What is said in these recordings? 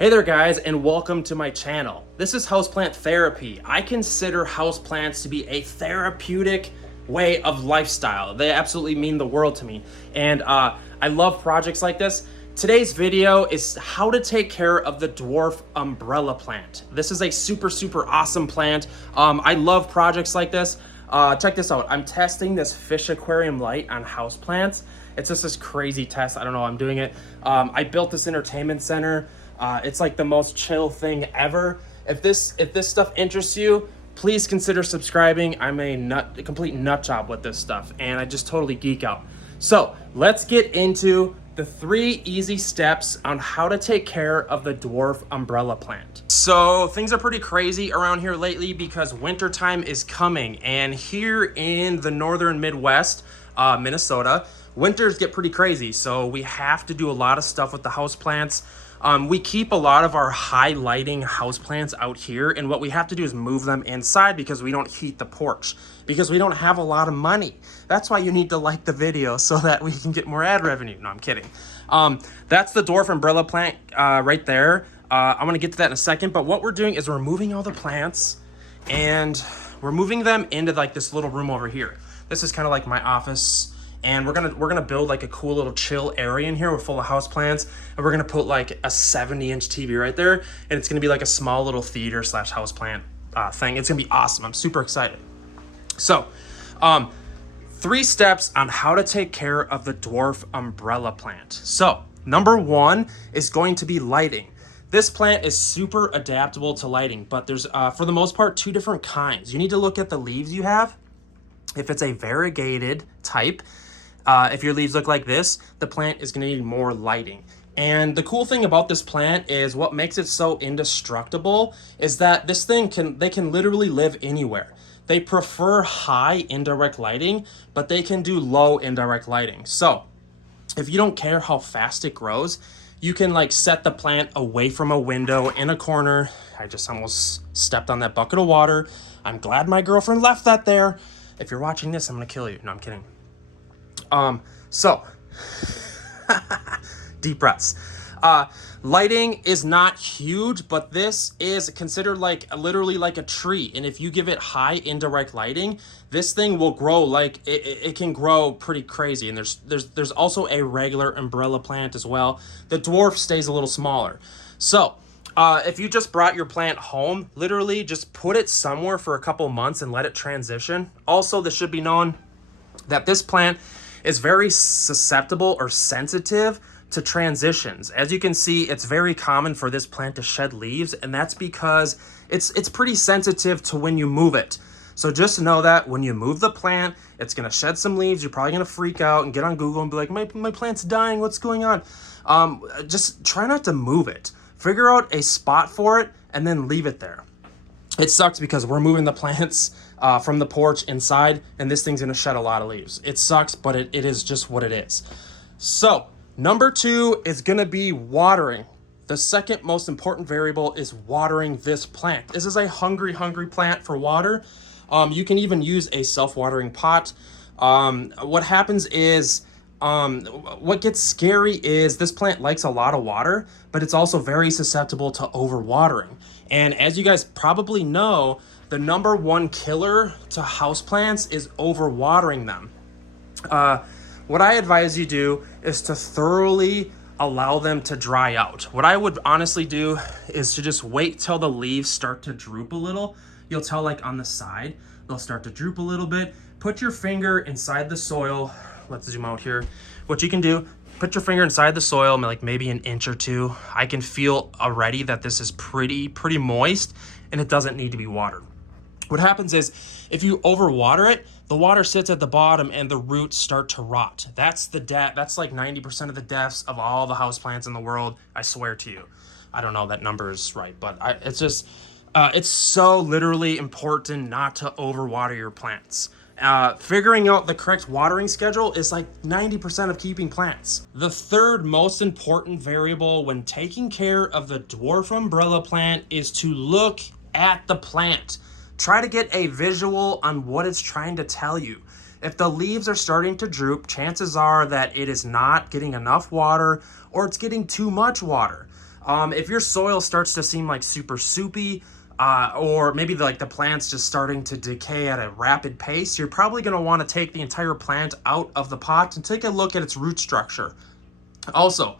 Hey there guys, and welcome to my channel. This is houseplant therapy. I consider houseplants to be a therapeutic way of lifestyle. They absolutely mean the world to me. And I love projects like this. Today's video is how to take care of the Dwarf Umbrella plant. This is a super awesome plant. I love projects like this. Check this out. I'm testing this fish aquarium light on houseplants. It's just this crazy test. I don't know, I'm doing it. I built this entertainment center. It's like the most chill thing ever. If this stuff interests you, please consider subscribing. I'm a complete nut job with this stuff, and I just totally geek out. So let's get into the 3 easy steps on how to take care of the Dwarf Umbrella plant. So things are pretty crazy around here lately because wintertime is coming, and here in the northern Midwest, Minnesota, winters get pretty crazy. So we have to do a lot of stuff with the houseplants. We keep a lot of our high lighting houseplants out here, and what we have to do is move them inside because we don't heat the porch, because we don't have a lot of money. That's why you need to like the video so that we can get more ad revenue. No, I'm kidding. That's the Dwarf Umbrella plant right there. I'm gonna get to that in a second, but what we're doing is we're moving all the plants and we're moving them into like this little room over here. This is kind of like my office. And we're gonna build like a cool little chill area in here. We're full of houseplants, and we're gonna put like a 70-inch TV right there, and it's gonna be like a small little theater slash houseplant thing. It's gonna be awesome. I'm super excited. So, 3 steps on how to take care of the Dwarf Umbrella plant. So, number 1 is going to be lighting. This plant is super adaptable to lighting, but there's for the most part 2 different kinds. You need to look at the leaves you have. If it's a variegated type, if your leaves look like this, the plant is going to need more lighting. And the cool thing about this plant is what makes it so indestructible is that this thing can literally live anywhere. They prefer high indirect lighting, but they can do low indirect lighting. So if you don't care how fast it grows, you can like set the plant away from a window in a corner. I just almost stepped on that bucket of water. I'm glad my girlfriend left that there. If you're watching this, I'm gonna kill you. No, I'm kidding. Deep breaths. Lighting is not huge, but this is considered like literally like a tree. And if you give it high indirect lighting, this thing will grow like it can grow pretty crazy. And there's also a regular umbrella plant as well. The dwarf stays a little smaller. So if you just brought your plant home, literally just put it somewhere for a couple months and let it transition. Also, this should be known that this plant is very susceptible or sensitive to transitions. As you can see, it's very common for this plant to shed leaves, and that's because it's pretty sensitive to when you move it. So just know that when you move the plant, it's gonna shed some leaves. You're probably gonna freak out and get on Google and be like, my plant's dying, what's going on? Just try not to move it. Figure out a spot for it and then leave it there. It sucks because we're moving the plants from the porch inside, and this thing's gonna shed a lot of leaves. It sucks, but it is just what it is. So number 2 is gonna be watering. The second most important variable is watering this plant. This is a hungry plant for water. You can even use a self-watering pot. What happens is, what gets scary is this plant likes a lot of water, but it's also very susceptible to overwatering. And as you guys probably know, the number 1 killer to houseplants is overwatering them. What I advise you do is to thoroughly allow them to dry out. What I would honestly do is to just wait till the leaves start to droop a little. You'll tell like on the side, they'll start to droop a little bit. Put your finger inside the soil. Let's zoom out here. What you can do, put your finger inside the soil, like maybe an inch or 2. I can feel already that this is pretty moist, and it doesn't need to be watered. What happens is if you overwater it, the water sits at the bottom and the roots start to rot. That's like 90% of the deaths of all the houseplants in the world. I swear to you. I don't know that number is right, but it's just, it's so literally important not to overwater your plants. Figuring out the correct watering schedule is like 90% of keeping plants. The third most important variable when taking care of the Dwarf Umbrella plant is to look at the plant. Try to get a visual on what it's trying to tell you. If the leaves are starting to droop, chances are that it is not getting enough water or it's getting too much water. If your soil starts to seem like super soupy, or maybe the plant's just starting to decay at a rapid pace, you're probably going to want to take the entire plant out of the pot and take a look at its root structure. Also,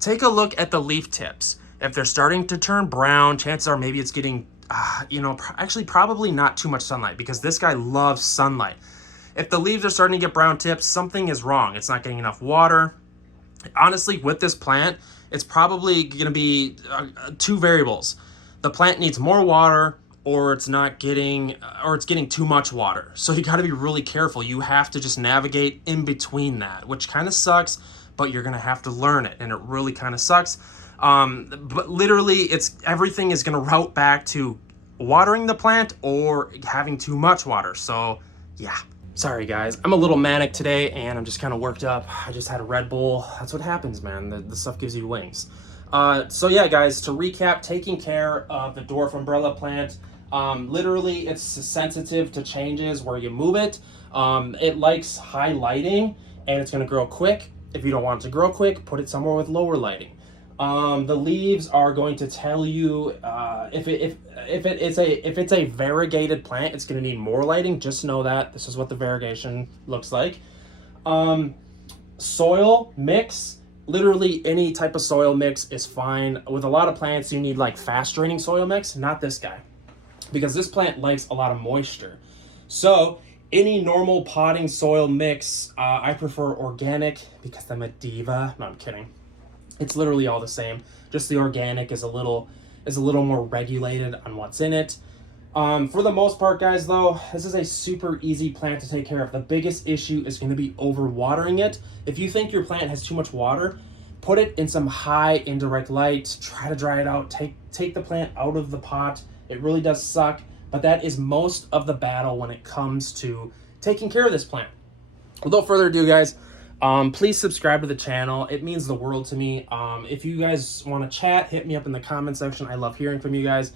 take a look at the leaf tips. If they're starting to turn brown, chances are maybe it's getting, actually probably not too much sunlight, because this guy loves sunlight. If the leaves are starting to get brown tips, something is wrong. It's not getting enough water. Honestly, with this plant, it's probably going to be two variables. The plant needs more water, or it's getting too much water. So you got to be really careful. You have to just navigate in between that, which kind of sucks, but you're going to have to learn it, and it really kind of sucks. But literally, everything is going to route back to watering the plant or having too much water. So yeah. Sorry guys, I'm a little manic today and I'm just kind of worked up. I just had a Red Bull. That's what happens, man. The stuff gives you wings. So yeah, guys, to recap, taking care of the Dwarf Umbrella plant, literally it's sensitive to changes where you move it. It likes high lighting and it's going to grow quick. If you don't want it to grow quick, put it somewhere with lower lighting. The leaves are going to tell you if it's a variegated plant, it's going to need more lighting. Just know that this is what the variegation looks like. Soil mix, literally any type of soil mix is fine. With a lot of plants, you need like fast draining soil mix, not this guy, because this plant likes a lot of moisture. So any normal potting soil mix, I prefer organic because I'm a diva. No, I'm kidding. It's literally all the same. Just the organic is a little more regulated on what's in it. For the most part, guys, though, this is a super easy plant to take care of. The biggest issue is going to be overwatering it. If you think your plant has too much water, put it in some high indirect light. Try to dry it out. Take the plant out of the pot. It really does suck, but that is most of the battle when it comes to taking care of this plant. Without further ado, guys, please subscribe to the channel. It means the world to me. If you guys want to chat, hit me up in the comment section. I love hearing from you guys.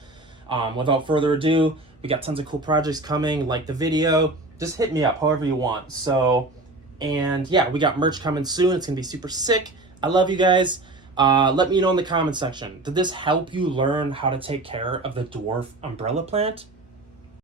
Without further ado, we got tons of cool projects coming. Like the video, just hit me up however you want. So, and yeah, we got merch coming soon. It's gonna be super sick. I love you guys. Let me know in the comment section. Did this help you learn how to take care of the Dwarf Umbrella plant?